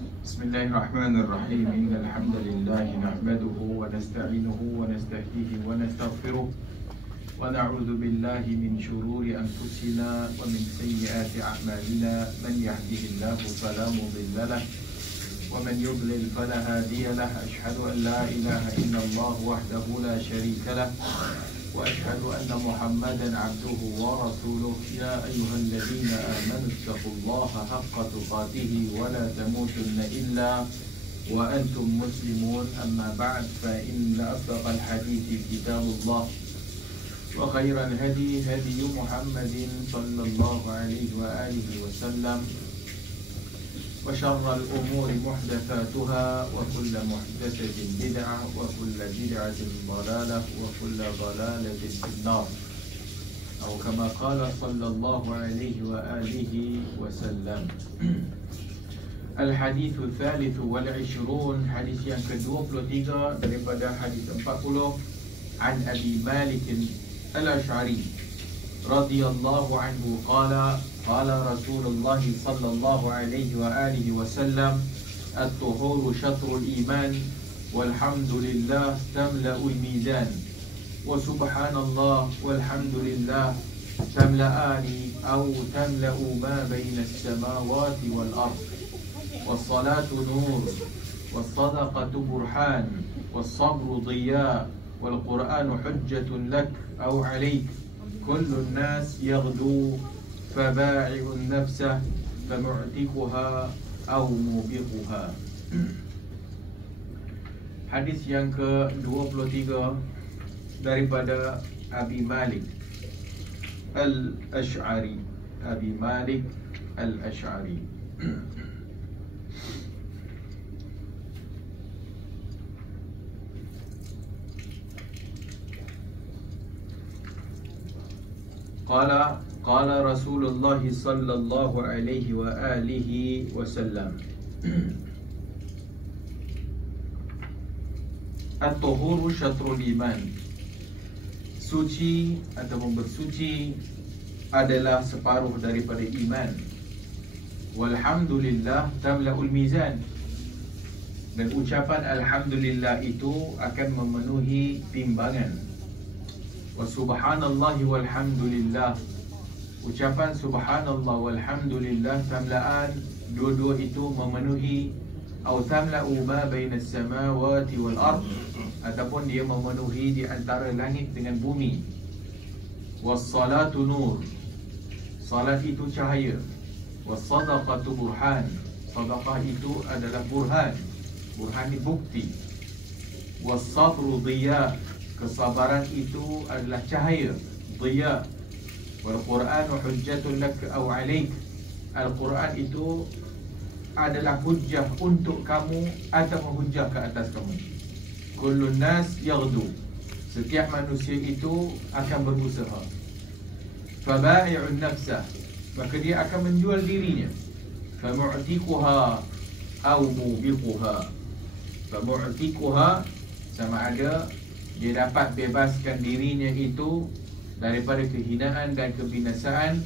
بسم الله الرحمن الرحيم إن الحمد لله نحمده ونستعينه ونستهديه ونستغفره ونعوذ بالله من شرور أنفسنا ومن سيئات أعمالنا من يهده الله فلا مضل له ومن يضلل فلا هادي له أشهد أن لا إله إلا الله وحده لا شريك له وأشهد أن محمدا عبده ورسوله يا أيها الذين آمنوا اتقوا الله حق تقاته ولا تموتن إلا وأنتم مسلمون أما بعد فإن أصدق الحديث كتاب الله وخير الهدي هدي محمد صلى الله عليه وآله وسلم وشر الأمور محدثاتها وكل محدثة بدعة وكل بدعة ضلالة وكل ضلالة في النار أو كما قال صلى الله عليه وآله وسلم. الحديث الثالث والعشرون حديث yang ke-23 daripada hadis 40 عن أبي مالك الأشعري رضي الله عنه قال رسول الله صلى الله عليه وآله وسلم الطهور شطر الإيمان والحمد لله تملأ الميزان وسبحان الله والحمد لله تملأان أو تملأ ما بين السماوات والأرض والصلاة نور والصدقة برهان والصبر ضياء والقرآن حجة لك أو عليك كل الناس يغدو فبائع نفسه فمعتقها أو موبقها. Hadis yang ke-23 daripada Abi Malik Al-Ash'ari. Abi Malik Al-Ash'ari. قال رسول الله صلى الله عليه وآله وسلم الطهور شطر الإيمان. Suci ataupun bersuci adalah separuh daripada iman. Walhamdulillah tamla'ul mizan. Dan ucapan alhamdulillah itu akan memenuhi timbangan. Wa subhanallahi walhamdulillah. Ucapan subhanallah walhamdulillah tamla'an, dua-dua itu memenuhi atau tamla'u ma bainas samawati wal ard, ataupun dia memenuhi di antara langit dengan bumi. Was salatu nur. Salat itu cahaya. Was sadaqatu burhan. Sedekah itu adalah burhan. Burhan ini bukti. Was sabru dhiya. Kesabaran itu adalah cahaya, dhiya. Wal Qur'anu hujjatun lak aw alaik. Al-Quran itu adalah hujjah untuk kamu atau hujjah ke atas kamu. Kullun nas yaghdu. Setiap manusia itu akan berusaha. Fabai'un nafsah. Maka dia akan menjual dirinya. Famu'tiquha aw mubiquha. Famu'tiquha sama ada dia dapat bebaskan dirinya itu daripada kehinaan dan kebinasaan,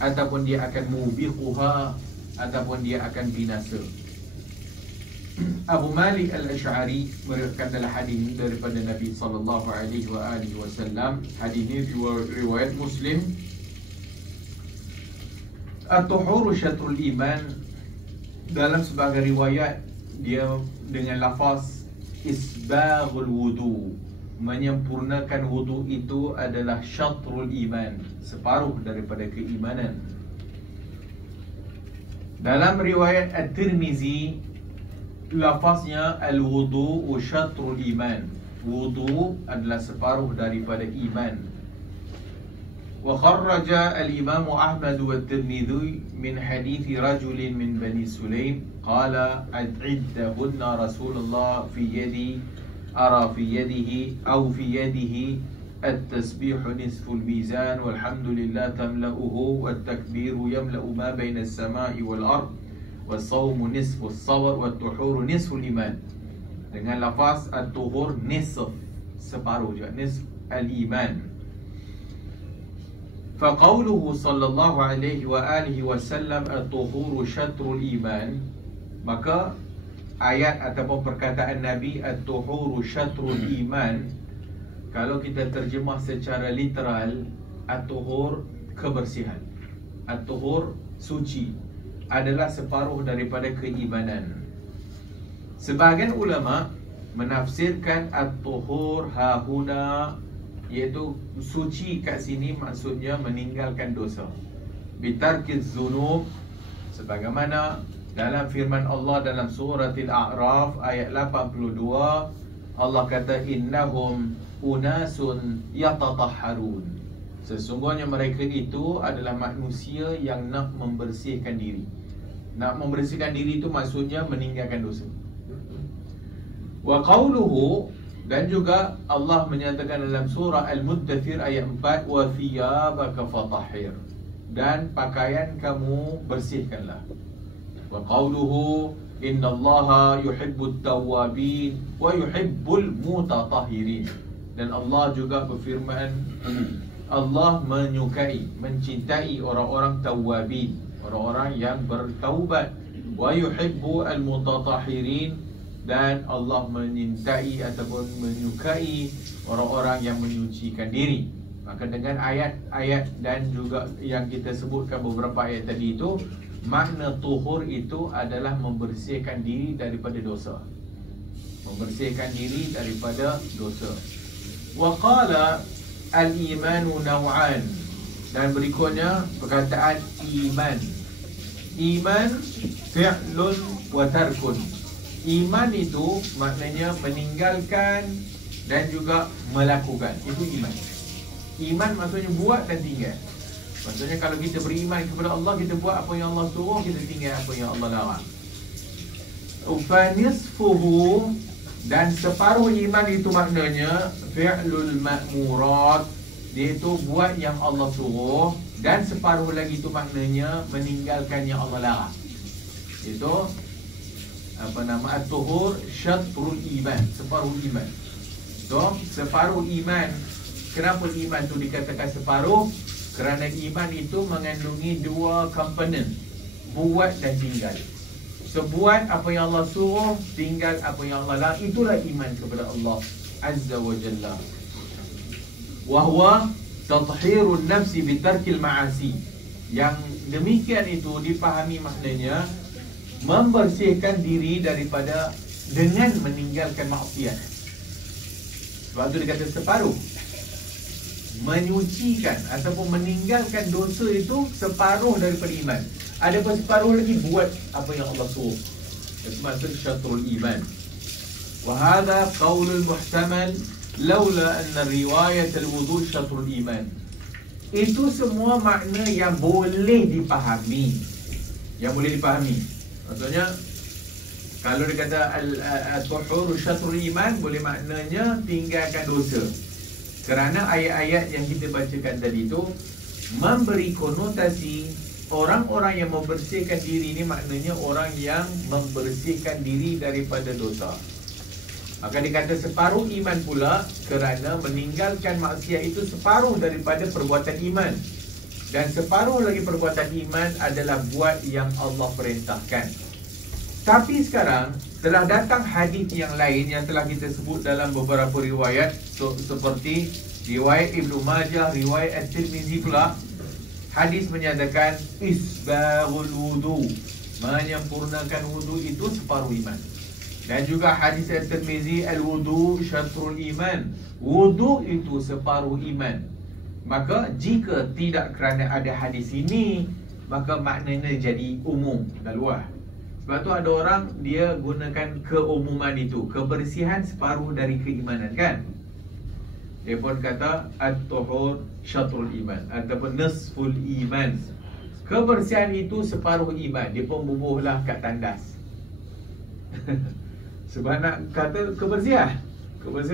ataupun dia akan mubiquha, ataupun dia akan binasa. Abu Malik Al-Ash'ari meriwayatkan dalam hadis daripada Nabi sallallahu alaihi wasallam. Hadis ini riwayat Muslim. At-tuhuru syatrul iman. Dalam sebagai riwayat dia dengan lafaz isbaghul wudu, menyempurnakan wudu itu adalah syatrul iman, separuh daripada keimanan. Dalam riwayat At-Tirmizi, lafaznya al-wudu wa syatrul iman. Wudu adalah separuh daripada iman. Wa kharraja al-Imam Ahmad wa At-Tirmidhi min hadith rajul min Bani Sulaim qala ad'iddahunna Rasulullah fi yadi أرى في يده أو في يده التسبيح نصف الميزان والحمد لله تملأه والتكبير يملأ ما بين السماء والأرض والصوم نصف الصبر والطهور نصف الإيمان. Dengan lafaz at-tuhur nisf, separuh juga, nisf al-iman. فقوله صلى الله عليه وآله وسلم الطهور شطر الإيمان. Maka ayat ataupun perkataan Nabi at-tuhuru syatrul iman, kalau kita terjemah secara literal, at-tuhur kebersihan, at-tuhur suci, adalah separuh daripada keimanan. Sebahagian ulama menafsirkan at-tuhur hahuna, iaitu suci kat sini maksudnya meninggalkan dosa, bitarkiz zunub, sebagaimana dalam firman Allah dalam surah Al-A'raf ayat 82, Allah kata innahum unasun yatatahharun, sesungguhnya mereka itu adalah manusia yang nak membersihkan diri. Nak membersihkan diri itu maksudnya meninggalkan dosa. Wa qawluhu, dan juga Allah menyatakan dalam surah Al-Muddathir ayat 4, wa thiyabaka fatahhir, dan pakaian kamu bersihkanlah. Wa qawluhu innallaha yuhibbut tawwabin wa yuhibbul mutatahhirin, dan Allah juga berfirman, Allah menyukai, mencintai orang-orang tawwabin, orang-orang yang bertaubat, wa yuhibbu al-mutatahhirin, dan Allah menyintai ataupun menyukai orang-orang yang menyucikan diri. Maka dengan ayat-ayat dan juga yang kita sebutkan beberapa ayat tadi itu, makna tuhur itu adalah membersihkan diri daripada dosa, membersihkan diri daripada dosa. Wa qala al-imanu naw'an, dan berikutnya perkataan iman. Iman fi'lun wa tarkun. Iman itu maknanya meninggalkan dan juga melakukan. Itu iman. Iman maksudnya buat dan tinggal. Maksudnya kalau kita beriman kepada Allah, kita buat apa yang Allah suruh, kita tinggal apa yang Allah larang. Fanisfuhu, dan separuh iman itu maknanya fi'lul ma'murat, dia itu buat yang Allah suruh, dan separuh lagi itu maknanya meninggalkan yang Allah larang. Itu at-tuhur syatrul iman, separuh iman. So, separuh iman. Kenapa iman tu dikatakan separuh? Kerana iman itu mengandungi dua komponen, buat dan tinggal. So, buat apa yang Allah suruh, tinggal apa yang Allah larang. Itulah iman kepada Allah Azza wa Jalla. Wahwa tathhirun nafsi bitarkil ma'asi. Yang demikian itu dipahami maknanya membersihkan diri daripada dengan meninggalkan maksiat. Sebab tu dia kata separuh. Menyucikan ataupun meninggalkan dosa itu separuh daripada iman. Ada pun separuh lagi buat apa yang Allah suruh. Itu maksud syatrul iman. Wa hadha qaulul muhtamal laula anna riwayat al-wudu syatrul iman. Itu semua makna yang boleh dipahami. Yang boleh dipahami. Maksudnya kalau dia kata at-tuhur syatrul iman, boleh maknanya tinggalkan dosa. Kerana ayat-ayat yang kita bacakan tadi itu memberi konotasi orang-orang yang membersihkan diri ini, maknanya orang yang membersihkan diri daripada dosa. Maka dikata separuh iman pula kerana meninggalkan maksiat itu separuh daripada perbuatan iman. Dan separuh lagi perbuatan iman adalah buat yang Allah perintahkan. Tapi sekarang telah datang hadis yang lain yang telah kita sebut dalam beberapa riwayat, seperti riwayat Ibnu Majah, riwayat At-Tirmizi pula. Hadis menyatakan isbaghul wudu, menyempurnakan wudu itu separuh iman. Dan juga hadis At-Tirmizi, al-wudu syatrul iman, wudu itu separuh iman. Maka jika tidak kerana ada hadis ini, maka maknanya jadi umum dan luas. Sebab tu ada orang dia gunakan keumuman itu, kebersihan separuh dari keimanan, kan? Dia pun kata at-tuhur syatrul iman ataupun nisful iman. Kebersihan itu separuh iman. Dia pun bubuhlah kat tandas. Sebab nak kata kebersihan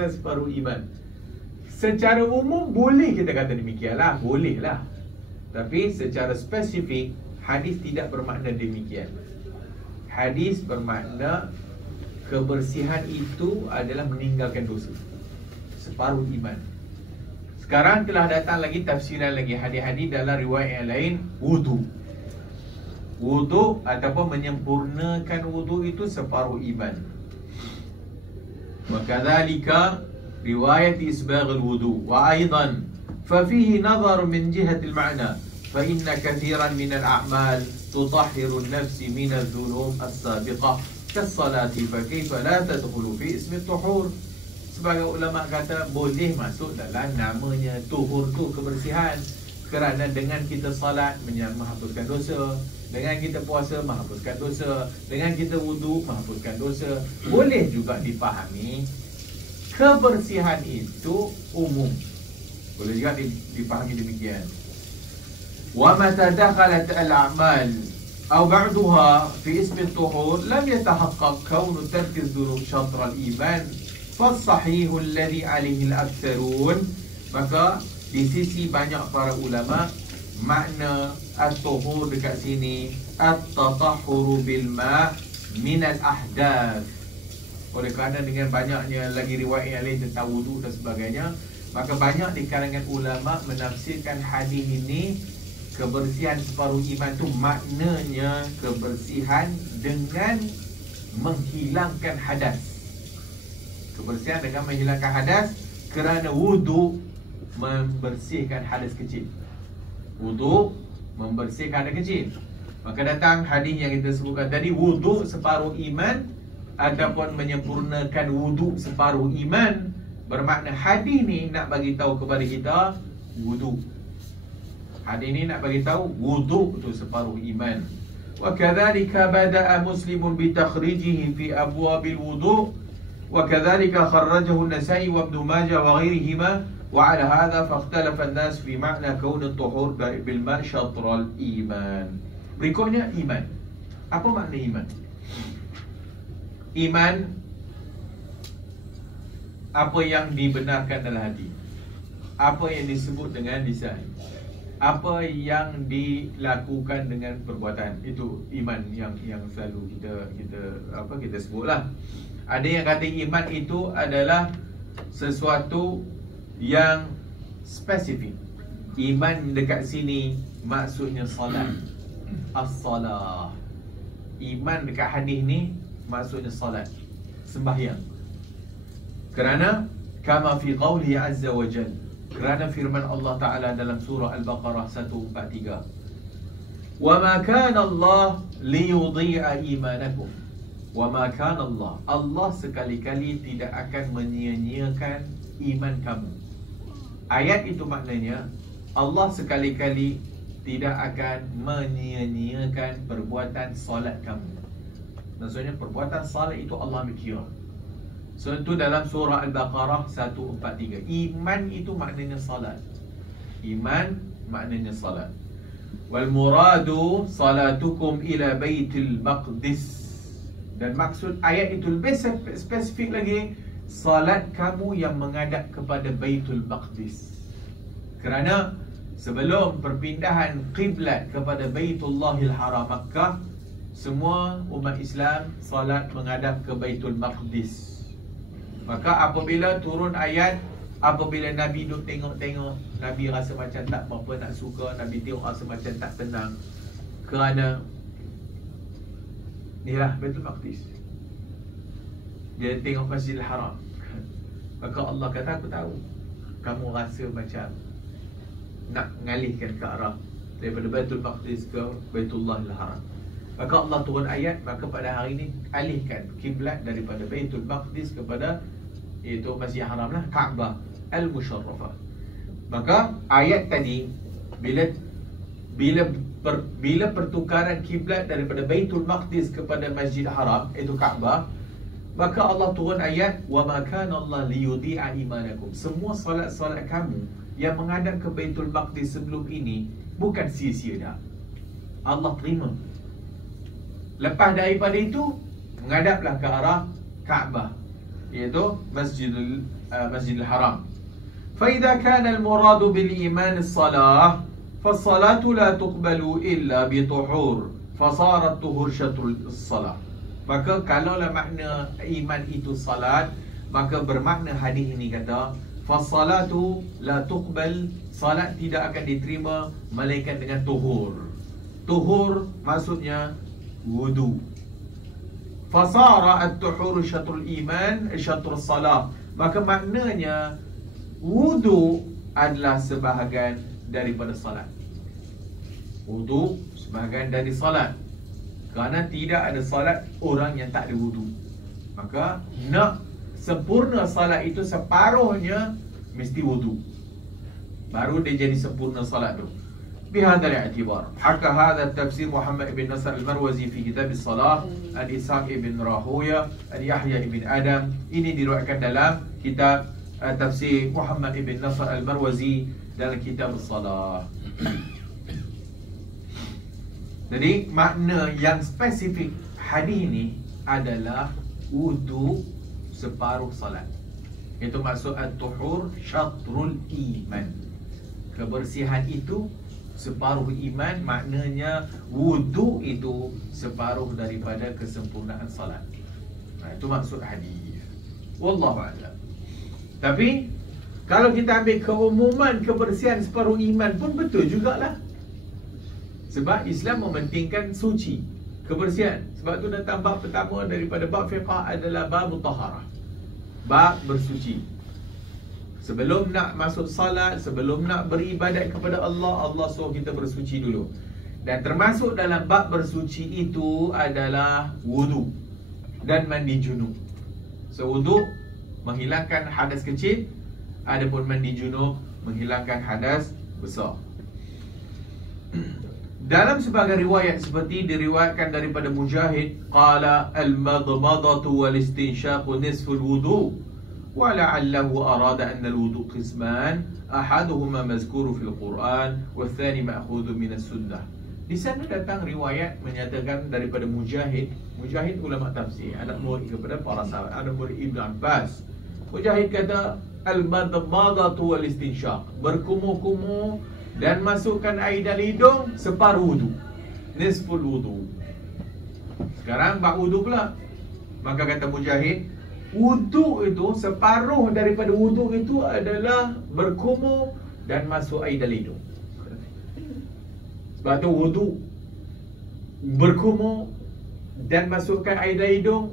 separuh iman. Secara umum boleh kita kata demikianlah, bolehlah. Tapi secara spesifik hadis tidak bermakna demikian. Hadis bermakna kebersihan itu adalah meninggalkan dosa, separuh iman. Sekarang telah datang lagi tafsiran lagi hadis-hadis dalam riwayat yang lain, wudu. wuduk ataupun menyempurnakan wuduk itu separuh iman. Wakadzalika riwayat isbagh al-wudu wa aidan ففيه نظر من جهة المعنى فإن كثيرا من الأعمال تطهر النفس من الذنوب السابقة كالصلاة فكيف لا تدخل في اسم الطهور. Sebagai ulama kata boleh masuk dalam namanya tuhur tu kebersihan, kerana dengan kita salat menghapuskan dosa, dengan kita puasa menghapuskan dosa, dengan kita wuduk menghapuskan dosa. Boleh juga dipahami kebersihan itu umum, boleh juga dipahami demikian. Wa mata dakhalat al-a'mal aw ba'daha fi ism at-tuhur lam yatahaqqaq kaunu tark adh-dhunub shatr al-iman فالصحيح الذي عليه الأكثرون. Maka di sisi banyak para ulama, makna at-tuhur dekat sini at-tatahhuru bil ma' min al-ahdath. Oleh kerana dengan banyaknya lagi riwayat yang lain tentang wuduk dan sebagainya, maka banyak di kalangan ulama menafsirkan hadis ini kebersihan separuh iman tu maknanya kebersihan dengan menghilangkan hadas. Kebersihan dengan menghilangkan hadas, kerana wuduk membersihkan hadas kecil. Wuduk membersihkan hadas kecil. Maka datang hadis yang kita sebutkan tadi, wuduk separuh iman ataupun menyempurnakan wuduk separuh iman. Bermakna hadis ni nak bagi tahu kepada kita wuduk. Hadis ni nak bagi tahu wuduk tu separuh iman. Wa kadzalika bada'a Muslimun bi takhrijihi fi abwabil wudu'. وكذلك خرجه النسائي وابن ماجه وغيرهما وعلى هذا فاختلف الناس في معنى كون الطهور بالماء شطر الإيمان. Berikutnya iman. Apa makna iman? Iman apa yang dibenarkan dalam hati, apa yang disebut dengan lisan, apa yang dilakukan dengan perbuatan. Itu iman yang selalu kita sebutlah. Ada yang kata iman itu adalah sesuatu yang spesifik. Iman dekat sini maksudnya salat. As-salah. Iman dekat hadis ni maksudnya salat, sembahyang. Kerana kama fi qawlihi azza wa jalla, kerana firman Allah Ta'ala dalam surah Al-Baqarah 143, wa ma kana Allah liyudhi'a imanakum. Wa ma kana Allah, Allah sekali-kali tidak akan menyia-nyiakan iman kamu. Ayat itu maknanya Allah sekali-kali tidak akan menyia-nyiakan perbuatan salat kamu. Maksudnya perbuatan salat itu Allah mikir. So itu dalam surah Al-Baqarah 143. Iman itu maknanya salat. Iman maknanya salat. Wal muradu salatukum ila baitil maqdis. Dan maksud ayat itu lebih spesifik lagi, salat kamu yang menghadap kepada Baitul Maqdis. Kerana sebelum perpindahan qiblat kepada Baitullahil Haram Makkah, semua umat Islam salat menghadap ke Baitul Maqdis. Maka apabila turun ayat, apabila Nabi duk tengok-tengok, Nabi rasa macam tak apa nak suka, Nabi tengok rasa macam tak tenang, kerana inilah Baitul Maqdis, dia tengok Masjidil Haram. Maka Allah kata, aku tahu kamu rasa macam nak mengalihkan ke arah daripada Baitul Maqdis ke Baitullahil Haram. Maka Allah turun ayat, maka pada hari ini alihkan kiblat daripada Baitul Maqdis kepada, iaitu Masjid Haram lah, Kaabah Al-Musharrafah. Maka ayat tadi bila pertukaran kiblat daripada Baitul Maqdis kepada Masjid Haram, iaitu Kaabah, maka Allah turun ayat, wa ma kana Allah liyudhi'a imanakum. Semua solat-solat kamu yang menghadap ke Baitul Maqdis sebelum ini bukan sia-sia dah. Allah terima. Lepas daripada itu, menghadaplah ke arah Kaabah, iaitu Masjidil Haram. Fa idza kana al-muradu bil iman as-salah, فالصلاة لا تقبل إلا بطهور فصارت طهور شطر الصلاة. Maka kalaulah makna iman itu salat, maka bermakna hadis ini kata fasalatu la tuqbal, salat tidak akan diterima melainkan dengan tuhur. Tuhur maksudnya wudu. Fasara at-tuhur syatrul iman, syatrul salah. Maka maknanya wudu adalah sebahagian daripada salat. Wudu sebahagian dari salat. Kerana tidak ada salat orang yang tak ada wudu. Maka nak sempurna salat itu separuhnya mesti wudu. Baru dia jadi sempurna salat tu. بهذا الاعتبار حكى هذا التفسير محمد بن نصر المروزي في كتاب الصلاة عن إسحاق بن راهوية عن يحيى بن آدم. Ini diriwayatkan dalam kitab tafsir Muhammad ibn Nasr al-Marwazi dalam kitab Salah. Jadi makna yang spesifik hadis ini adalah wudu separuh salat. Itu maksud at-tuhur syatrul iman. Kebersihan itu separuh iman, maknanya wudu itu separuh daripada kesempurnaan salat. Itu maksud hadis. Wallahu a'lam. Tapi kalau kita ambil keumuman kebersihan separuh iman pun betul jugalah. Sebab Islam mementingkan suci, kebersihan. Sebab tu datang bab pertama daripada bab fiqh adalah bab taharah, bab bersuci. Sebelum nak masuk salat, sebelum nak beribadat kepada Allah, Allah suruh kita bersuci dulu. Dan termasuk dalam bab bersuci itu adalah wudu dan mandi junub. So wudu menghilangkan hadas kecil, adapun mandi junub menghilangkan hadas besar. Dalam sebagai riwayat seperti diriwayatkan daripada Mujahid, qala al-madmadatu wal-istinshaqu nisful wudu wa la'allahu arada anna al-wudu qisman ahaduhuma mazkuru fil Quran wal thani ma'khudhu min as-sunnah. Di sana datang riwayat menyatakan daripada Mujahid. Mujahid ulama tafsir, anak murid kepada para sahabat, anak murid Ibn Abbas. Mujahid kata al-madmadatu wal-istinshaq, berkumur-kumur dan masukkan air dalam hidung separuh wudu, nisful wudu. Sekarang bab wudu pula. Maka kata Mujahid, wudu itu separuh daripada wudu itu adalah berkumur dan masuk air dalam hidung. Sebab tu wudu, berkumur dan masukkan air dalam hidung,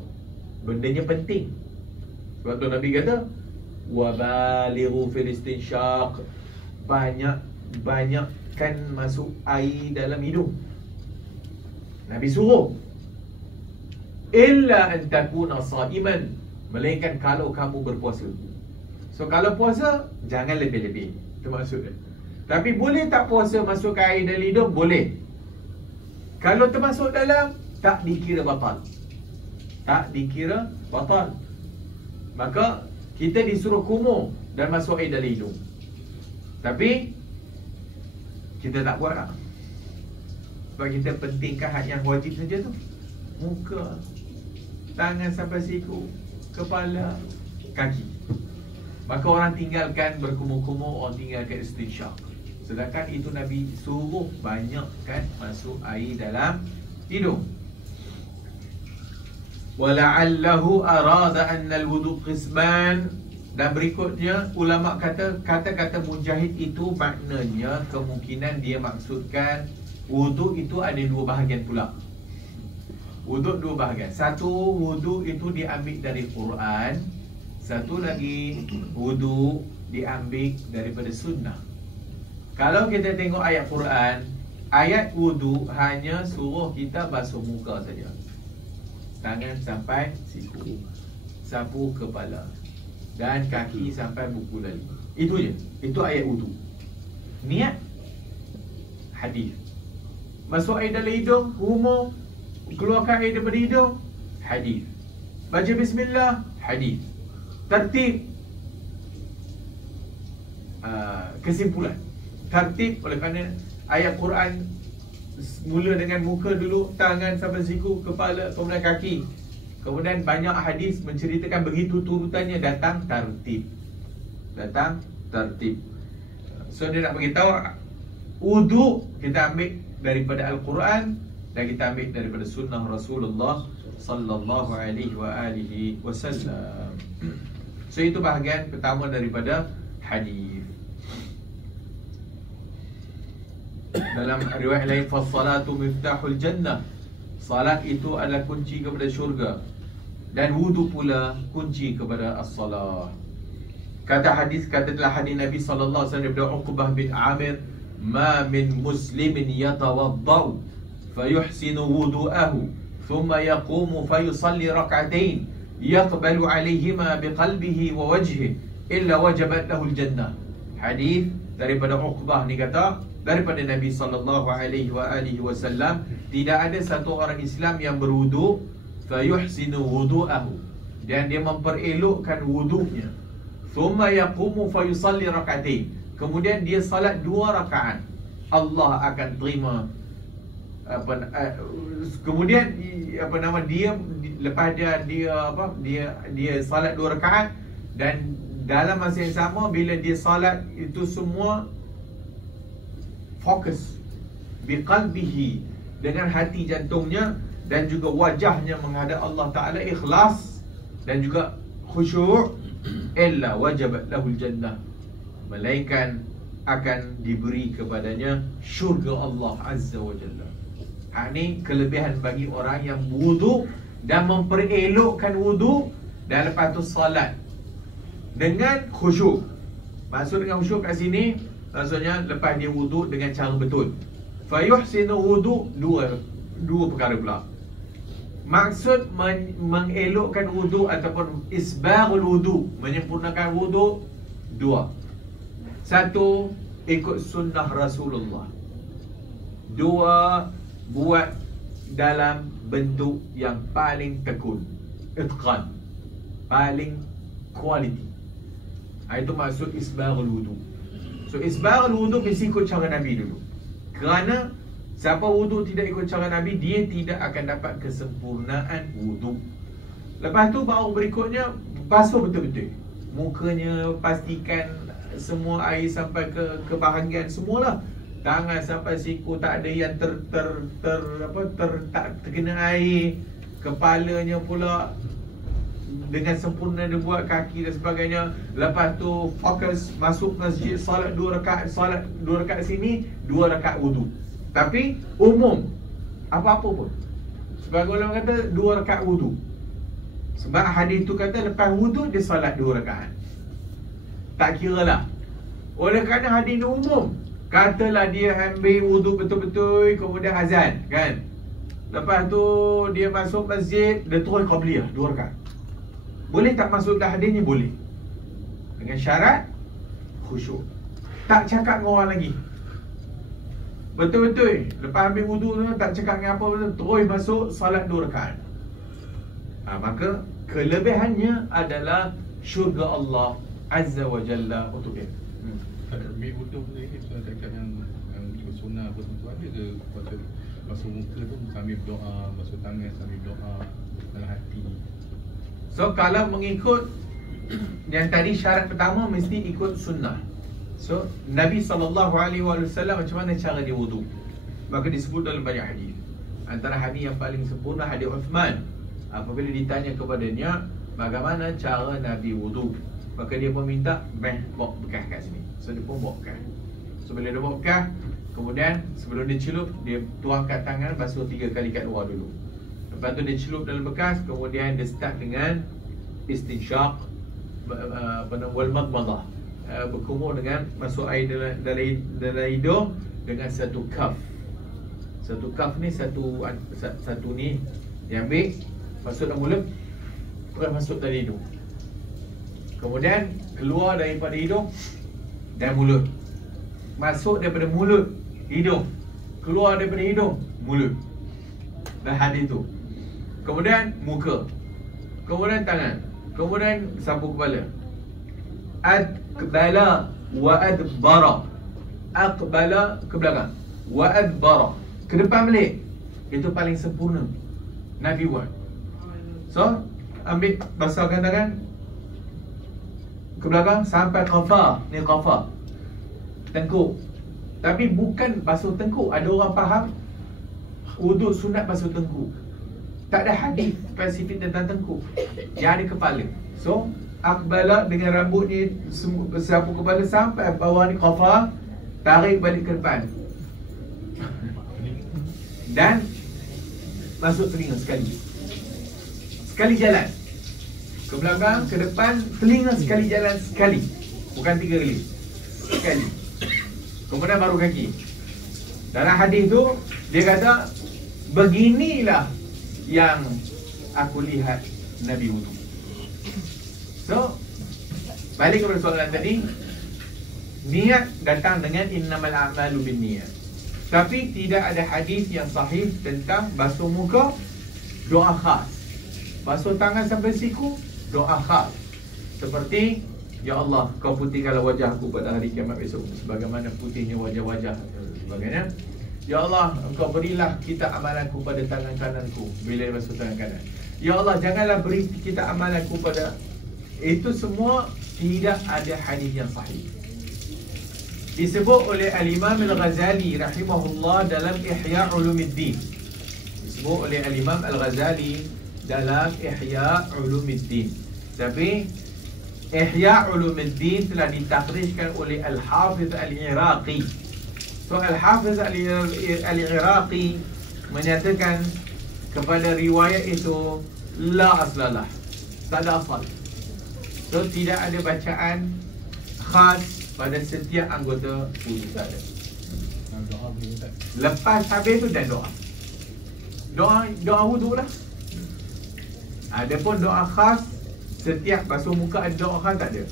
bendanya penting. Sebab tu Nabi kata wabalighu fil istinshaq, banyakkan masuk air dalam hidung. Nabi suruh illa an takuna saiman, melainkan kalau kamu berpuasa. So kalau puasa jangan lebih-lebih, itu maksudnya. Tapi boleh tak puasa masukkan air dalam hidung? Boleh. Kalau termasuk dalam, tak dikira batal. Tak dikira batal. Maka kita disuruh kumur dan masuk air dalam hidung. Tapi kita tak buat lah. Sebab kita pentingkan hak yang wajib saja tu. Muka, tangan sampai siku, kepala, kaki. Maka orang tinggalkan berkumur-kumur, orang tinggalkan istinshaq. Sedangkan itu Nabi suruh banyakkan masuk air dalam hidung. Wala'allahu arada anna al-wudu qisman. Dan berikutnya ulama kata kata-kata Mujahid itu maknanya kemungkinan dia maksudkan wudu itu ada dua bahagian pula. Wudu dua bahagian. Satu, wudu itu diambil dari Quran. Satu lagi, wudu diambil daripada sunnah. Kalau kita tengok ayat Quran, ayat wudu hanya suruh kita basuh muka saja, tangan sampai siku, sapu kepala, dan kaki sampai buku lali. Itu je. Itu ayat wudu. Niat hadis. Masuk air dalam hidung, kumur, keluarkan air daripada hidung, hadis. Baca bismillah, hadis. Tertib, kesimpulan. Tertib oleh kerana ayat Quran mula dengan muka dulu, tangan sampai siku, kepala, kemudian kaki. Kemudian banyak hadis menceritakan begitu turutannya, datang tertib. Datang tertib. So dia nak beritahu wudu kita ambil daripada Al-Quran dan kita ambil daripada sunnah Rasulullah sallallahu alaihi wa alihi wasallam. So itu bahagian pertama daripada hadis. Dalam riwayat lain, fassalatu miftahul jannah. Salat itu adalah kunci kepada syurga, dan wudu pula kunci kepada as-salah. Kata telah hadis Nabi sallallahu alaihi wasallam daripada Uqbah bin Amir, ma min muslimin yatawaddau fayuhsinu wudu'ahu thumma yaqumu fayusalli rak'atain yaqbalu alaihima biqalbihi wa wajhihi illa wajabat lahu al-jannah. Hadis daripada Uqbah ni kata daripada Nabi sallallahu alaihi wasallam, tidak ada satu orang Islam yang berwudu fayuhsinu wudu'ahu, dan dia memperelokkan wudunya, thumma yaqumu fayusalli rak'atain, kemudian dia salat 2 rakaat, Allah akan terima kemudian dia lepas dia salat 2 rakaat, dan dalam masa yang sama bila dia salat itu semua fokus biqalbihi, dengan hati jantungnya dan juga wajahnya menghadap Allah Ta'ala, ikhlas dan juga khusyuk, illa wajabat lahul jannah, melainkan akan diberi kepadanya syurga Allah Azza wa Jalla. Ini kelebihan bagi orang yang wudu dan memperelokkan wudu, dan lepas tu salat dengan khusyuk. Maksud dengan khusyuk kat sini, maksudnya lepas dia wudu dengan cara betul. Fayuhsinu wudu, dua perkara pula. Maksud mengelokkan wudu ataupun isbagul wudu, menyempurnakan wudu, 2. 1, ikut sunnah Rasulullah. 2, buat dalam bentuk yang paling tekun, itqan, paling quality. Itu maksud isbagul wudu. So isbagul wudu mesti ikut cara Nabi dulu. Kerana siapa wudu tidak ikut cara Nabi, dia tidak akan dapat kesempurnaan wudu. Lepas tu baru berikutnya basuh betul-betul. Mukanya pastikan semua air sampai ke bahagian semualah. Tangan sampai siku tak ada yang tak terkena air. Kepalanya pula dengan sempurna dia buat, kaki dan sebagainya. Lepas tu fokus masuk masjid, salat 2 rakaat, salat 2 rakaat sini, 2 rakaat wudu. Tapi umum, apa-apa pun, sebagai ulama kata 2 rakaat wudu. Sebab hadis tu kata lepas wudu dia salat 2 rakaat. Tak kira lah. Oleh kerana hadis ni umum, katalah dia ambil wudu betul-betul, kemudian azan kan, lepas tu dia masuk masjid, dia terus qabliyah 2 rakaat. Boleh tak masuk dah hadis ni? Boleh, dengan syarat khusyuk, tak cakap dengan orang lagi, betul-betul lepas ambil wudu tu tak cakap dengan apa, terus masuk salat 2 rakaat. Maka kelebihannya adalah syurga Allah Azza wa Jalla untuk dia. Ambil wudu ni kita cakap yang sunnah apa tu ada ke? Basuh muka tu sambil berdoa, basuh tangan sambil berdoa dalam hati. So kalau mengikut yang tadi, syarat pertama mesti ikut sunnah. So Nabi SAW macam mana cara dia wudu, maka disebut dalam banyak hadis. Antara hadis yang paling sempurna hadis Uthman. Apabila ditanya kepadanya bagaimana cara Nabi wudu, maka dia pun minta bawa bekas kat sini. So dia pun bawa bekas. So bila dia bawa bekas, kemudian sebelum dia celup, dia tuangkan tangan, basuh 3 kali kat luar dulu. Lepas tu dia celup dalam bekas, kemudian dia start dengan istinsyaq, wal madmadah, berkumur dengan masuk air dalam hidung dengan satu kaf. Satu kaf ni satu ni yang ambil, masuk dalam mulut, terus masuk dari hidung, kemudian keluar daripada hidung dan mulut, masuk daripada mulut hidung, keluar daripada hidung mulut. Dan hadis tu, kemudian muka, kemudian tangan, kemudian sapu kepala. Aqbala wa adbara. Aqbala ke belakang, wa adbara ke depan balik. Itu paling sempurna Nabi buat. So ambil, basahkan tangan ke belakang sampai qafa. Ni qafa, tengkuk. Tapi bukan basuh tengkuk. Ada orang faham wudu sunat basuh tengkuk. Tak ada hadis spesifik tentang tengkuk. Yang ada kepala. So aqbala dengan rambut ni, sapu kepala sampai bawah ni qafa, tarik balik ke depan. dan masuk telinga sekali. Sekali jalan ke belakang, ke depan, telinga sekali jalan sekali. Bukan 3 kali. Sekali. Kemudian baru kaki. Dalam hadis tu dia kata, beginilah yang aku lihat Nabi wudu. So, balik kepada soalan tadi, niat datang dengan innamal a'malu binniyat. Tapi tidak ada hadis yang sahih tentang basuh muka doa khas. Basuh tangan sampai siku doa khas. Seperti, ya Allah, kau putihkanlah wajahku pada hari kiamat besok sebagaimana putihnya wajah-wajah sebagainya. Ya Allah, engkau berilah kita amalanku pada tangan kananku bila dia basuh tangan kanan. Ya Allah, janganlah beri kita amalanku pada. Itu semua tidak ada hadis yang sahih. Disebut oleh Al-Imam Al-Ghazali rahimahullah dalam Ihya Ulumuddin. Disebut oleh Al-Imam Al-Ghazali dalam Ihya Ulumuddin. Tapi Ihya Ulumuddin telah ditakhrijkan oleh Al-Hafiz Al-Iraqi. So Al-Hafiz Al-Iraqi menyatakan kepada riwayat itu la aslalah, tak ada asal. So tidak ada bacaan khas pada setiap anggota wudu, tak ada. Doa boleh tak? Lepas habis tu dan doa. Doa wudu lah. Adapun doa khas, setiap basuh muka ada doa khas, tak ada.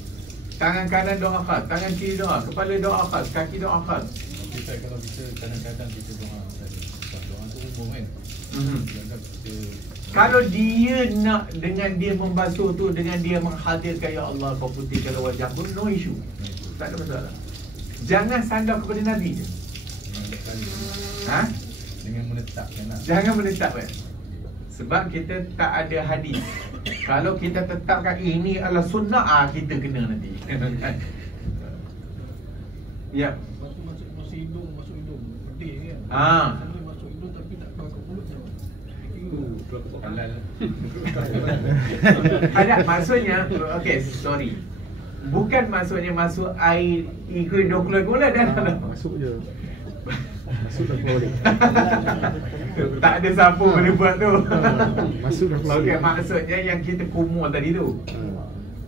Tangan kanan doa khas, tangan kiri doa, kepala doa khas, kaki doa khas. Kita kalau kita kadang-kadang kita doa tu umum kan. Kalau dia nak dengan dia membasuh tu, dengan dia menghadirkan ya Allah kau putihkan wajahku, no issue. Tak ada masalah. Jangan sandar kepada Nabi je. Ha? Dengan menetapkan lah. Jangan menetapkan. Sebab kita tak ada hadis. Kalau kita tetapkan ini adalah sunnah, kita kena nanti. Ya. Masuk hidung, pedih kan. Masuk hidung tapi tak keluar ke mulut je. Halal. Ada maksudnya, okay, sorry. Bukan maksudnya masuk air ikut hidung keluar dah. Masuk je. Masuk dah keluar balik. Tak ada siapa boleh buat tu. Masuk dah keluar Okay, balik. maksudnya yang kita kumur tadi tu,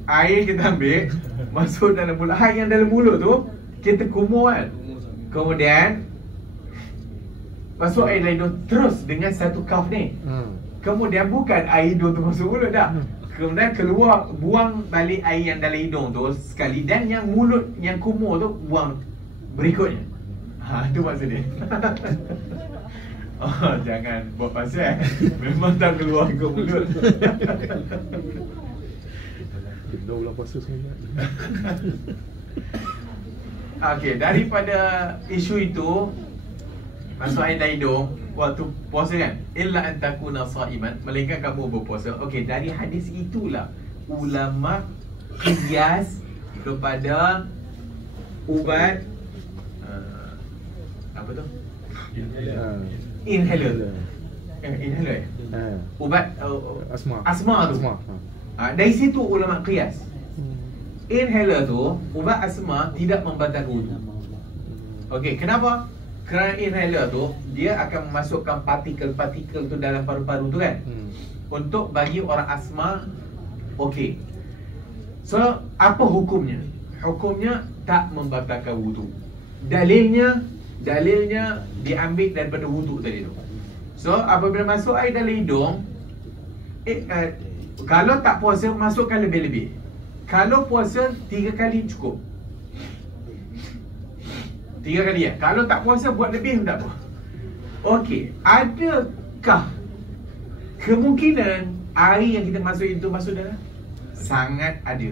air kita ambil, masuk dalam mulut. Air yang dalam mulut tu kita kumur kan. Kemudian masuk air dalam hidung terus dengan satu kaf ni. Kemudian bukan air hidung tu masuk mulut dah. Kemudian keluar, buang balik air yang dalam hidung tu sekali, dan yang mulut yang kumur tu buang berikutnya. Itu maksud dia. Oh, jangan buat pasal. Memang tak keluar ke mulut. Kita dah ulang puasa semua. Okey, daripada isu itu, masuk air dalam hidung waktu puasa kan, illa an takuna saiman, melainkan kamu berpuasa. Okey, dari hadis itulah ulama qiyas kepada ubat apa tu? Inhaler. Inhaler. Ubat asma tu. Dari situ ulama qiyas. Inhaler tu, ubat asma tidak membatalkan wudu. Okey, kenapa? Kerana inhaler tu dia akan memasukkan partikel-partikel tu dalam paru-paru tu kan. Untuk bagi orang asma okey. So, apa hukumnya? Hukumnya tak membatalkan wudu. Dalilnya diambil daripada wudu tadi tu. So, apabila masuk air dalam hidung, kalau tak puasa masukkan lebih-lebih. Kalau puasa 3 kali cukup. 3 kali ya. Kalau tak puasa buat lebih pun tak apa. Okey, adakah kemungkinan air yang kita masuk itu masuk dalam? Sangat ada.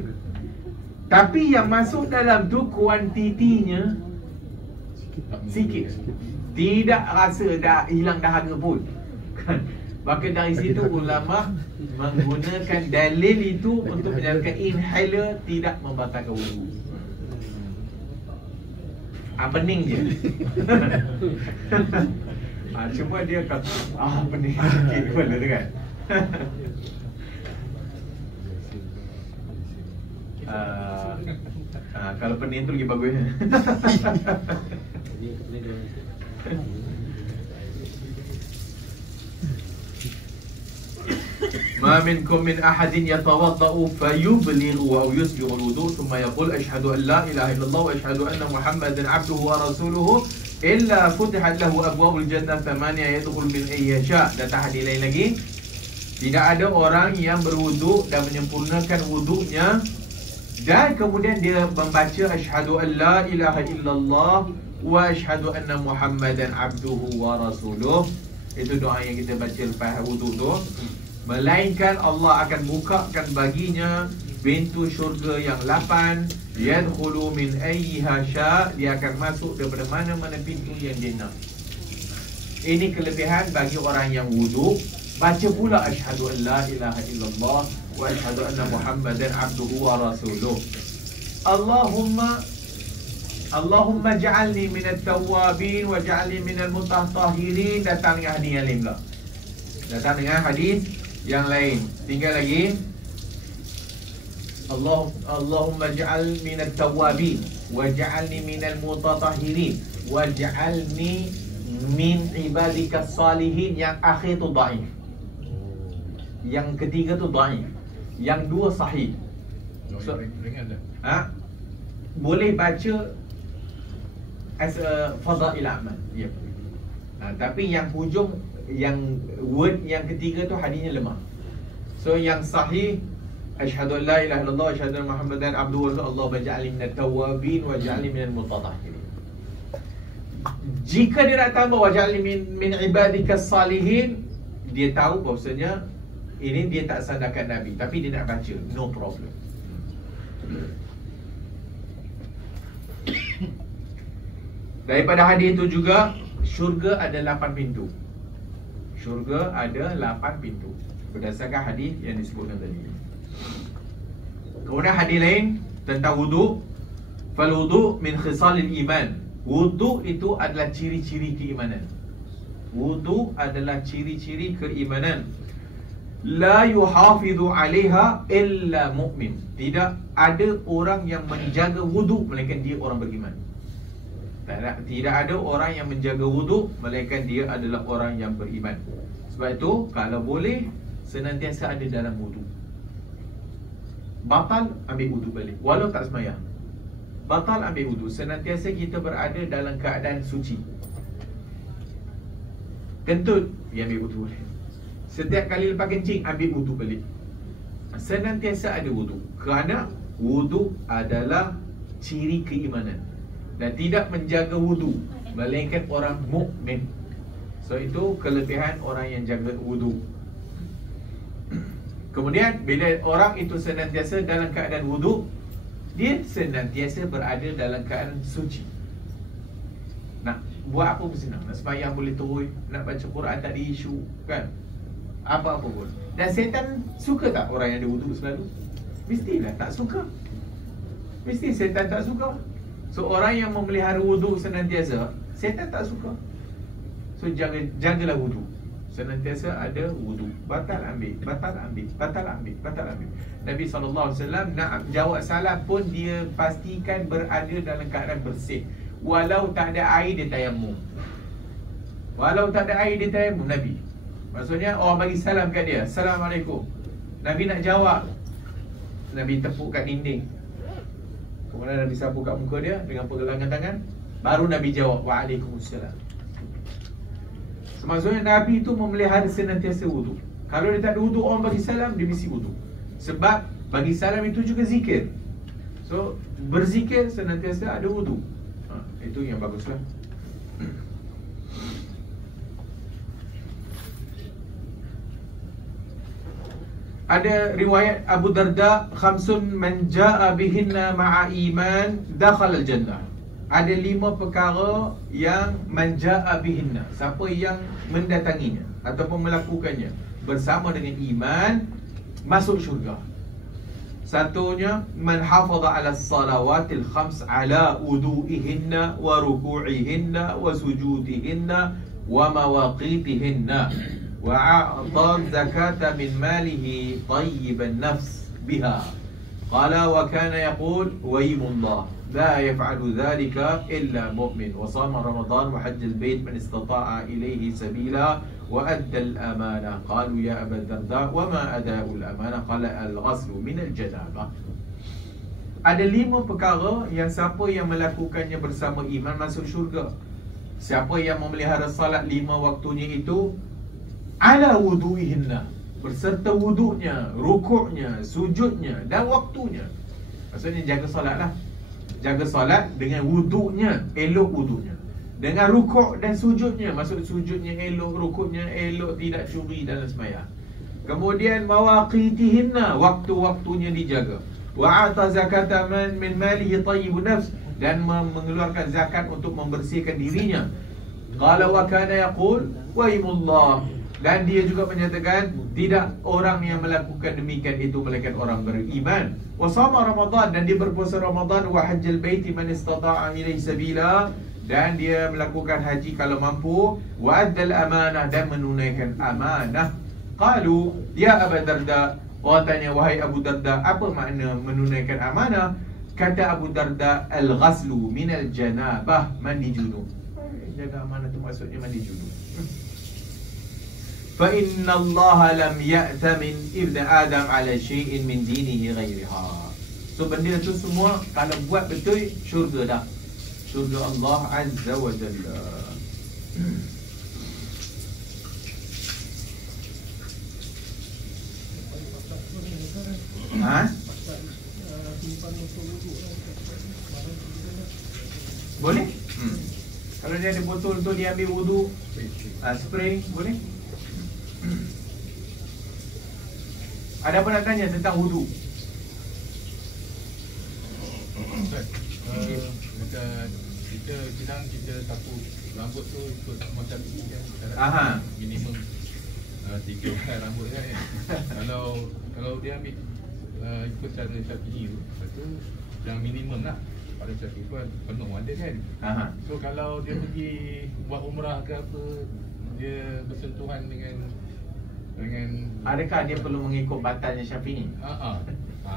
Tapi yang masuk dalam tu kuantitinya sikit. Tidak rasa dah hilang dahaga pun. Maka dari situ ulama menggunakan dalil itu untuk menyatakan inhaler tidak membatalkan wudu. Pening je. Cuma dia kata pening sikit kepala tu kan. Kalau pening tu lagi bagus. ما منكم من أحد يتوضأ فيبلغ أو يسبغ الوضوء ثم يقول أشهد أن لا إله إلا الله وأشهد أن محمدا عبده ورسوله إلا فتحت له أبواب الجنة ثمانية يدخل من أي يشاء. Datang hadis lain lagi, tidak ada orang yang berwuduk dan menyempurnakan wuduknya dan kemudian dia membaca asyhadu an la ilaha illallah wa asyhadu anna muhammadan abduhu wa rasuluh. Itu doa yang kita baca lepas wuduk tu. Melainkan Allah akan bukakan baginya pintu syurga yang 8, yadkhulu min ayyiha sya', dia akan masuk daripada mana-mana pintu yang dia nak. Ini kelebihan bagi orang yang wuduk. Baca pula asyhadu an la ilaha illallah wa asyhadu anna muhammadan abduhu wa rasuluh. Allahumma ja'alni minat tawwabin wa ja'alni minal mutatahhirin. Datang dengan hadis yang lain pula. Datang dengan hadis yang lain. Tinggal lagi Allahumma ja'al minat tawwabin wa ja'alni minal mutatahhirin wa ja'alni min ibadika salihin. Yang akhir tu dhaif, yang ketiga tu dhaif, yang dua sahih. So, ringan dah. boleh baca as a fadail amal. Ya. Tapi yang hujung, yang word yang ketiga tu hadisnya lemah. So yang sahih asyhadu an la ilaha illallah wa asyhadu anna muhammadan abduhu wa rasuluhu. Allahumma ja'alni minat tawwabin wa ja'alni minal mutatahhirin. Jika dia nak tambah wa ja'alni min ibadikas salihin, dia tahu bahawasanya ini dia tak sandarkan Nabi, tapi dia nak baca, no problem. Daripada hadis itu juga, syurga ada 8 pintu. Syurga ada 8 pintu berdasarkan hadis yang disebutkan tadi. Kemudian hadis lain tentang wuduk. Fal wuduk min khisalil iman. Wuduk itu adalah ciri-ciri keimanan. Wuduk adalah ciri-ciri keimanan. La yuhafidhu 'alaiha illa mu'min. Tidak ada orang yang menjaga wuduk melainkan dia orang beriman. Tidak ada orang yang menjaga wuduk melainkan dia adalah orang yang beriman. Sebab itu kalau boleh senantiasa ada dalam wuduk. Batal, ambil wuduk balik walau tak sembahyang. Batal, ambil wuduk. Senantiasa kita berada dalam keadaan suci. Kentut, dia ambil wuduk balik. Setiap kali lepas kencing, ambil wuduk balik. Senantiasa ada wuduk, kerana wuduk adalah ciri keimanan. Dan tidak menjaga wuduk melainkan orang mukmin. So itu kelebihan orang yang jaga wuduk. Kemudian bila orang itu senantiasa dalam keadaan wuduk, dia senantiasa berada dalam keadaan suci. Nak buat apa pun senang. Nak sembahyang boleh terus, nak baca Quran tak ada isu, kan? Apa-apa pun. Dan setan suka tak orang yang ada wuduk selalu? Mestilah tak suka. Mesti setan tak suka. So orang yang memelihara wuduk senantiasa, setan tak suka. So jagalah wuduk. Senantiasa ada wuduk. Batal ambil, batal ambil, batal ambil, batal ambil. Nabi SAW nak jawab salam pun dia pastikan berada dalam keadaan bersih. Walau tak ada air, dia tayammum. Walau tak ada air, dia tayammum Nabi. Maksudnya orang bagi salam kat dia, Assalamualaikum. Nabi nak jawab, Nabi tepuk kat dinding. Kemudian Nabi sapu kat muka dia dengan pergelangan tangan. Baru Nabi jawab, Waalaikumsalam. Maksudnya Nabi itu memelihara senantiasa wuduk. Kalau dia tak ada wuduk, orang bagi salam, dia mesti wuduk. Sebab bagi salam itu juga zikir. So berzikir senantiasa ada wuduk. Itu yang baguslah. Ada riwayat Abu Darda, khamsun man jaa bihinna ma'a iman dakhala al-jannah. Ada 5 perkara yang man jaa bihinna, siapa yang mendatanginya ataupun melakukannya bersama dengan iman, masuk syurga. Satunya, man hafaza ala salawatil khams ala wudu'ihinna wa ruku'ihinna wa sujudihinna wa mawaqitihinna wa a'ta zakata min malihi tayyiban nafs biha. Qala wa kana yaqul waymullah la yaf'alu dhalika illa mu'min wa sama ramadan wa hajjal bait man istata'a ilayhi sabila wa addal amanah. Qalu ya Aba Darda wa ma ada'ul amanah? Qala al-ghaslu min al-janabah. Ada 5 perkara yang siapa yang melakukannya bersama iman masuk syurga. Siapa yang memelihara salat 5 waktunya itu ala wudu'ihinna, berserta wuduknya, rukuknya, sujudnya dan waktunya. Maksudnya jaga solat lah. Jaga solat dengan wuduknya, elok wuduknya, dengan rukuk dan sujudnya, maksud sujudnya elok, rukuknya elok, tidak curi dalam sembahyang. Kemudian mawaqitihinna, waktu-waktunya dijaga. Wa ata zakata min malihi tayyibun nafs, dan mengeluarkan zakat untuk membersihkan dirinya. Qala wa kana yaqul wa imullah, dan dia juga menyatakan tidak orang yang melakukan demikian itu melainkan orang beriman. Wa sama Ramadan, dan dia berpuasa Ramadan. Wa hajjal baiti man istata'a ilaihi sabila, dan dia melakukan haji kalau mampu. Wa addal amanah, dan menunaikan amanah. Qalu ya Aba Darda, orang tanya, wahai Abu Darda, apa makna menunaikan amanah? Kata Abu Darda, al-ghaslu minal janabah, mandi junub. Jaga amanah tu maksudnya mandi junub. Fa inna Allah lam ya'tamin ibn Adam ala syai'in min dinihi ghairiha. So benda tu semua kalau buat betul, syurga dah. Syurga Allah Azza wa Jalla. Ha? Boleh? Kalau dia ada botol tu dia ambil wudu, spray, boleh? Ada apa nak tanya tentang wudu? Kita sedang kita sapu rambut tu ikut macam ini kan. Aha. Minimum 3 rambut kan. Kalau dia ambil ikut cara Syafi'i tu, lepas tu yang minimum lah pada Syafi'i tu penuh ada kan. Aha. So kalau dia pergi buat umrah ke apa, dia bersentuhan dengan adakah dia perlu mengikut batalnya Syafi'i?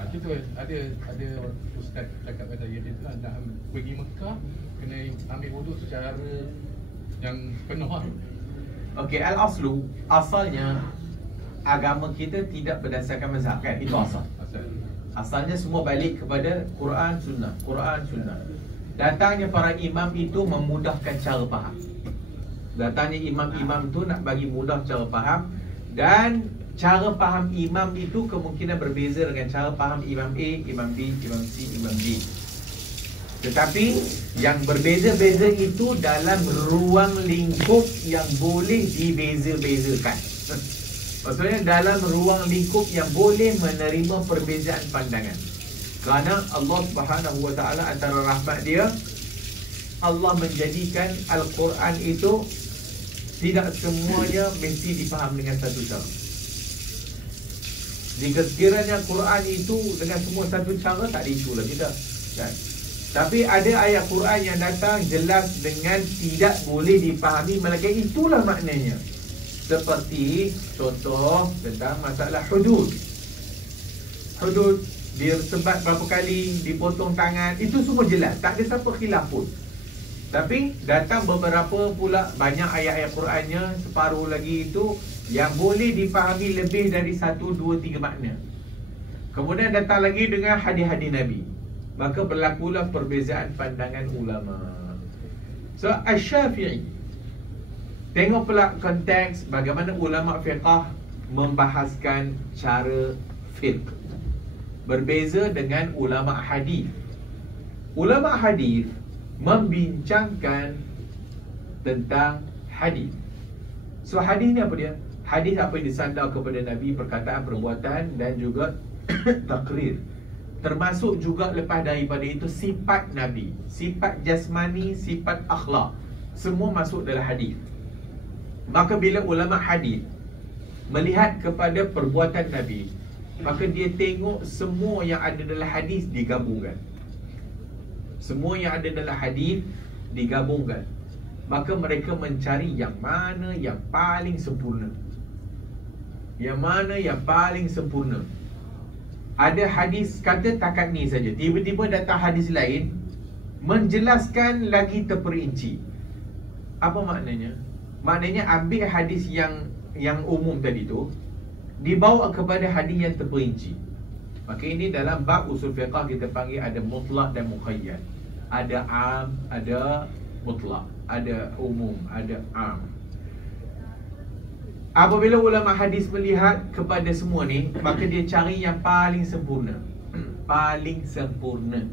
Itu tu ada ustaz cakap kata dia tu lah, nak pergi Mekah kena ambil wuduk secara yang penuh lah. Okey, al-aslu, asalnya agama kita tidak berdasarkan mazhab kan? Itu asal. Asalnya semua balik kepada Quran Sunnah. Quran Sunnah. Datangnya para imam itu memudahkan cara faham. Datangnya imam-imam tu nak bagi mudah cara faham. Dan cara faham imam itu kemungkinan berbeza dengan cara faham imam A, imam B, imam C, imam D. Tetapi yang berbeza-beza itu dalam ruang lingkup yang boleh dibeza-bezakan. Maksudnya dalam ruang lingkup yang boleh menerima perbezaan pandangan. Kerana Allah Subhanahu Wa Taala antara rahmat dia, Allah menjadikan Al-Quran itu tidak semuanya mesti dipaham dengan satu cara. Jika sekiranya Quran itu dengan semua satu cara, tak ada isu lah kita kan? Tapi ada ayat Quran yang datang jelas dengan tidak boleh dipahami, melainkan itulah maknanya. Seperti contoh tentang masalah hudud. Hudud, dia sebat berapa kali, dipotong tangan, itu semua jelas, tak ada siapa khilaf pun. Tapi datang beberapa pula banyak ayat-ayat Qurannya, separuh lagi itu yang boleh dipahami lebih dari 1, 2, 3 makna. Kemudian datang lagi dengan hadis-hadis Nabi. Maka berlakulah perbezaan pandangan ulama. So Asy-Syafi'i, tengok pula konteks bagaimana ulama fiqah membahaskan cara fiqh. Berbeza dengan ulama hadis. Ulama hadis membincangkan tentang hadis. So hadis ni apa dia? Hadis apa yang disandar kepada Nabi, perkataan, perbuatan dan juga takrir. Termasuk juga lepas daripada itu sifat Nabi, sifat jasmani, sifat akhlak, semua masuk dalam hadis. Maka bila ulama hadis melihat kepada perbuatan Nabi, maka dia tengok semua yang ada dalam hadis digabungkan. Semua yang ada dalam hadis digabungkan. Maka mereka mencari yang mana yang paling sempurna. Yang mana yang paling sempurna. Ada hadis kata takat ni saja, tiba-tiba datang hadis lain menjelaskan lagi terperinci. Apa maknanya? Maknanya ambil hadis yang umum tadi tu, dibawa kepada hadis yang terperinci. Maka ini dalam bab usul fiqh kita panggil ada mutlak dan muqayyad. Ada am, ada mutlak, ada umum, ada am. Apabila ulama hadis melihat kepada semua ni, maka dia cari yang paling sempurna. Paling sempurna.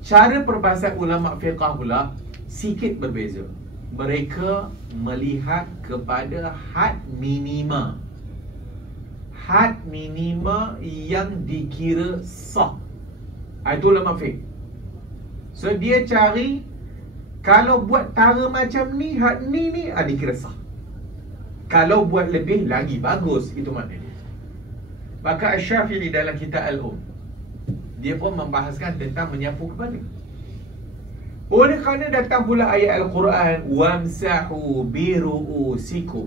Cara perbahasan ulama fiqh pula sikit berbeza. Mereka melihat kepada had minima. Had minima yang dikira sah. Itu ulama fiqh. So dia cari, kalau buat tara macam ni, had ni dikira sah. Kalau buat lebih lagi bagus, itu maknanya. Maka Asy-Syafi'i dalam kitab Al-Um, dia pun membahaskan tentang menyapu kepala. Oleh kerana datang pula ayat Al-Quran, wamsahu biru'usikum,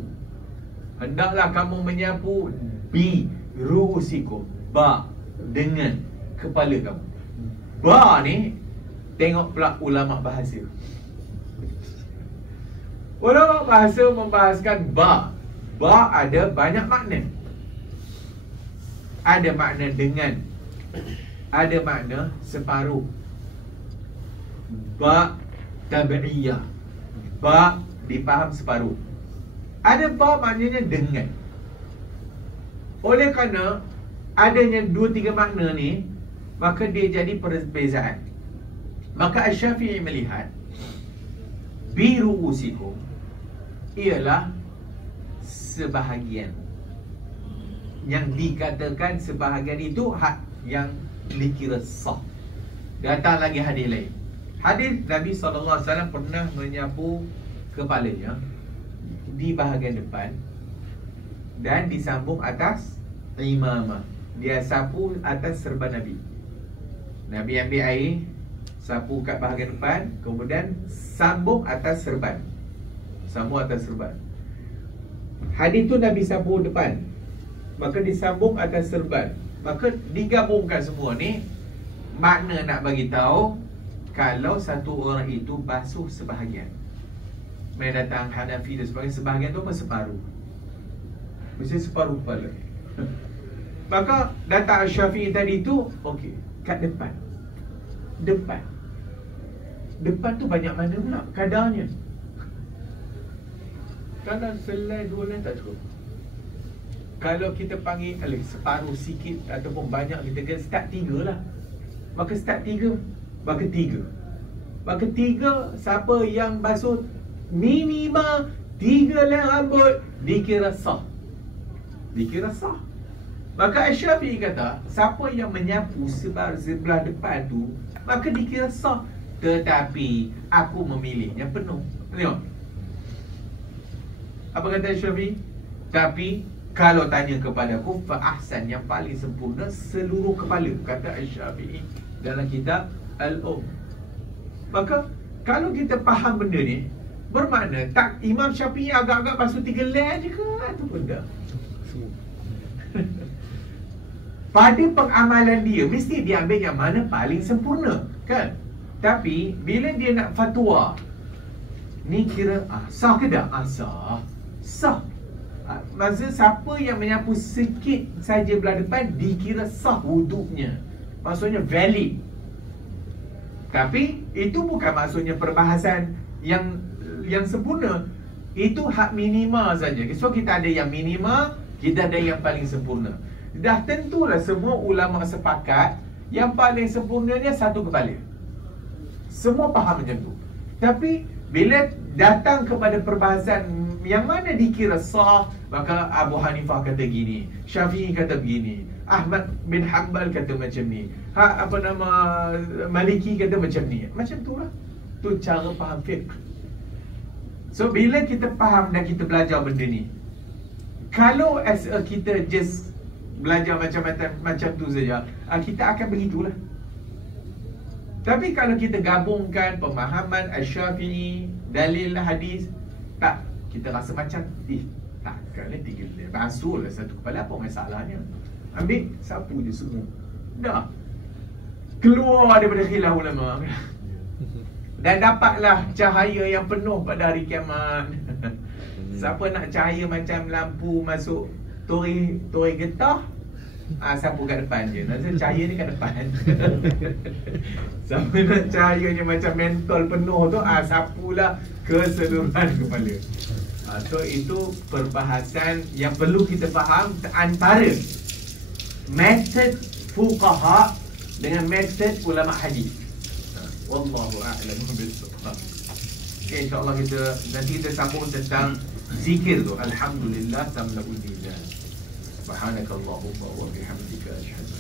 hendaklah kamu menyapu bi ru'usikum, ba, dengan kepala kamu. Ba ni, tengok pula ulama bahasa. Ulama bahasa membahaskan ba. Ba ada banyak makna. Ada makna dengan, ada makna separuh. Ba tabi'iyah, ba dipaham separuh. Ada ba maknanya dengan. Oleh kerana adanya 2-3 makna ni, maka dia jadi perbezaan. Maka Asy-Syafi'i melihat biru'usikum ialah sebahagian. Yang dikatakan sebahagian itu hak yang dikira sah. Datang lagi hadis lain. Hadis Nabi SAW pernah menyapu kepalanya di bahagian depan dan disambung atas imamah. Dia sapu atas serban Nabi. Nabi ambil air, sapu kat bahagian depan, kemudian sambung atas serban. Sambung atas serban. Hadis tu Nabi sapu depan, maka disambung atas serban. Maka digabungkan semua ni, makna nak bagi tahu kalau satu orang itu basuh sebahagian. Mereka datang Hanafi dan sebagainya, sebahagian tu apa? Separuh. Mesti separuh kepala. Maka datang Syafi'i tadi tu, okey, kat depan. Depan tu banyak mana pula kadarnya. Kalau selai 2 lain tak cukup. Kalau kita panggil separuh sikit ataupun banyak, kita kena start 3 lah. Maka start 3, maka 3. Maka 3, siapa yang basuh minima 3 helai rambut, dikira sah. Dikira sah. Maka Asy-Syafi'i kata, siapa yang menyapu sebelah depan tu, maka dikira sah. Tetapi aku memilihnya penuh. Tengok. Apa kata Asy-Syafi'i? Tapi kalau tanya kepada aku, fa ahsan, yang paling sempurna seluruh kepala, kata Asy-Syafi'i dalam kitab Al-Um. Maka kalau kita faham benda ni, bermakna tak Imam Syafi'i agak-agak basuh 3 helai je ke? Itu pun tak. Pada pengamalan dia, mesti dia ambil yang mana paling sempurna, kan? Tapi bila dia nak fatwa, ni kira sah ke tak? Sah. Maksud siapa yang menyapu sikit saja belah depan, dikira sah wuduknya. Maksudnya valid. Tapi itu bukan maksudnya perbahasan yang sempurna. Itu hak minima saja. So kita ada yang minima, kita ada yang paling sempurna. Dah tentulah semua ulama sepakat yang paling sempurnanya satu kepala. Semua faham macam tu. Tapi bila datang kepada perbahasan yang mana dikira sah, maka Abu Hanifah kata gini, Syafi'i kata begini, Ahmad bin Hanbal kata macam ni, Maliki kata macam ni. Macam tu lah. Tu cara faham fiqh. So bila kita faham dan kita belajar benda ni, kalau kita just belajar macam tu saja, kita akan begitulah. Tapi kalau kita gabungkan pemahaman Asy-Syafi'i, dalil hadis, tak, kita rasa macam takkanlah 3 helai, basuhlah satu kepala, apa masalahnya? Ambil, sapu je semua. Dah keluar daripada khilaf ulama. Dan dapatlah cahaya yang penuh pada hari kiamat. Siapa nak cahaya macam lampu masuk tori getah, sapu kat depan je. Nanti cahaya ni kat depan. Siapa nak cahayanya macam mentol penuh tu, sapulah keseluruhan kepala. So itu perbahasan yang perlu kita faham antara metod fuqaha dengan metod ulama hadis. Wallahu a'lam bissawab. Okay, insyaAllah nanti kita sambung tentang zikir tu. Alhamdulillah tamla'ul mizan. Subhanakallahumma wa bihamdika asyhadu